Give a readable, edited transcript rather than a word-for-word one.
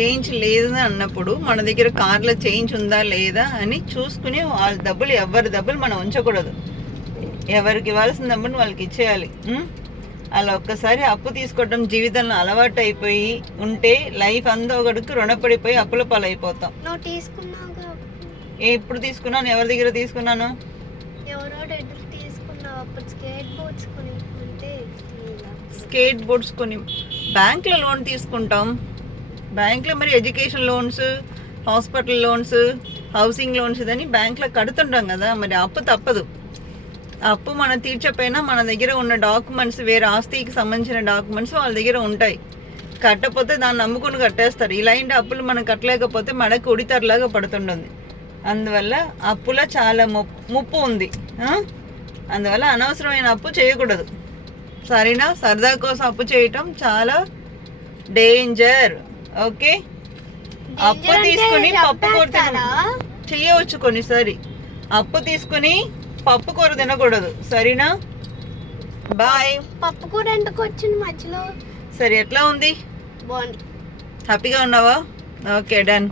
Change లేదు అన్నప్పుడు మన దగ్గర కార్లో చేంజ్ ఉందా లేదా అని చూసుకుని వాళ్ళ డబ్బులు ఎవరి డబ్బులు మనం ఉంచకూడదు. ఎవరికి ఇవ్వాల్సిన డబ్బులు వాళ్ళకి ఇచ్చేయాలి. అలా ఒక్కసారి అప్పు తీసుకోవడం జీవితంలో అలవాటు అయిపోయి ఉంటే లైఫ్ అంతా ఒకటికి రుణపడిపోయి అప్పుల పాలైపోతాం. ఎప్పుడు తీసుకున్నాను? ఎవరి దగ్గర తీసుకున్నాను? స్కేట్ బోర్డ్స్ కొని బ్యాంక్లో లోన్ తీసుకుంటాం. బ్యాంక్లో మరి education loans, hospital loans, housing loans ఇదని బ్యాంక్లో కడుతుంటాం కదా. మరి అప్పు తప్పదు. అప్పు మనం తీర్చపోయినా మన దగ్గర ఉన్న డాక్యుమెంట్స్, వేరే ఆస్తికి సంబంధించిన డాక్యుమెంట్స్ వాళ్ళ దగ్గర ఉంటాయి. కట్టకపోతే దాన్ని నమ్ముకుని కట్టేస్తారు. ఇలాంటి అప్పులు మనం కట్టలేకపోతే మనకు ఉడితరలాగా పడుతుంటుంది. అందువల్ల అప్పులో చాలా ముప్పు ఉంది. అందువల్ల అనవసరమైన అప్పు చేయకూడదు. సరేనా? సరదా కోసం అప్పు చేయటం చాలా డేంజర్. ఓకే, అప్పు తీసుకుని పప్పు కూర చేయవచ్చు. కొన్నిసారి అప్పు తీసుకుని పప్పు కూర తినకూడదు. సరేనా? బాయ్. పప్పు కూర ఎందుకు వచ్చింది మధ్యలో? సరే, ఎట్లా ఉంది? బాగుంది. హ్యాపీగా ఉన్నావా? Okay, done.